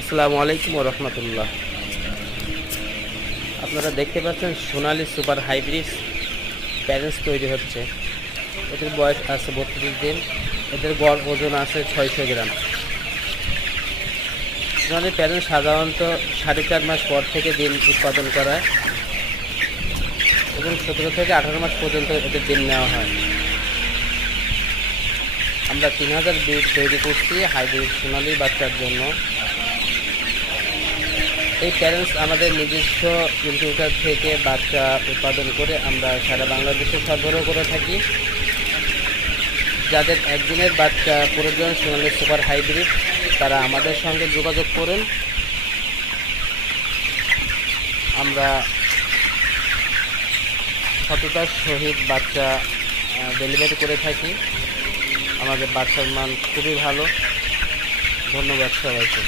আসসালামু আলাইকুম ওয়া রাহমাতুল্লাহ। আপনারা দেখতে পাচ্ছেন সোনালী সুপার হাইব্রিড প্যারেন্টস তৈরি হচ্ছে। এদের বয়স আছে 32 দিন। এদের গড় ওজন আছে 600 গ্রাম। সোনালী প্যারেন্টস সাধারণত 4.5 মাস পর থেকে ডিম উৎপাদন করায় এবং 17 থেকে 18 মাস পর্যন্ত এদের ডিম নেওয়া হয়। আমরা 3000 ব্রিড তৈরি করছি হাইব্রিড সোনালী বাচ্চার জন্য। এই প্যারেন্টস আমাদের নিজস্ব ইনকিউবেটর থেকে বাচ্চা উৎপাদন করে আমরা সারা বাংলাদেশে সরবরাহ করে থাকি। যাদের একদিনের বাচ্চা প্রয়োজন সোনালী সুপার হাইব্রিড, তারা আমাদের সঙ্গে যোগাযোগ করুন। আমরা সততার সহিত বাচ্চা ডেলিভারি করে থাকি। আমাদের বাচ্চার মান খুবই ভালো। ধন্যবাদ সবাইকে।